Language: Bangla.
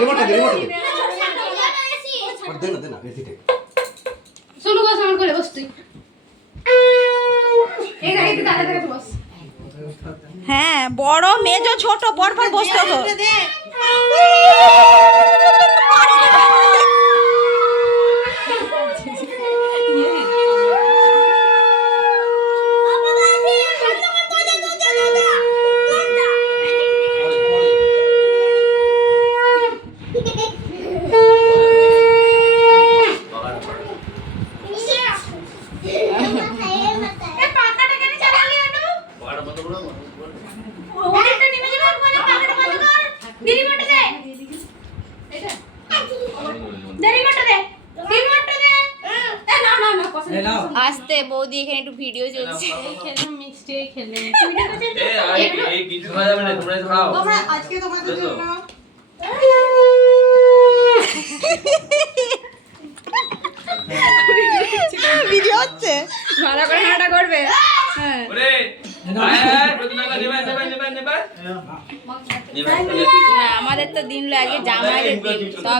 রিমোটটা দে রিমোটটা দে। আর দে। না দে। না এসি দে। বস আমার করে বস তুই। এই না দাদা দাদা বস। হ্যাঁ বড় মেজো ছোট পরপর বসতে হতো এ পাখাটা কেন চালালি অনু ওদিকটা নেমে যাবে ওখানে পাখাটা বন্ধ কর দে রিমোটটা দে এটা দে রিমোটটা দে রিমোটটা দে এ না না না কষ্ট আসতে বৌদি এখানে একটু ভিডিও চলছে। ভিডিও হচ্ছে। ভালো করে হাঁটা করবে। হ্যাঁ। না আমাদের তো দিন লাগে জামাই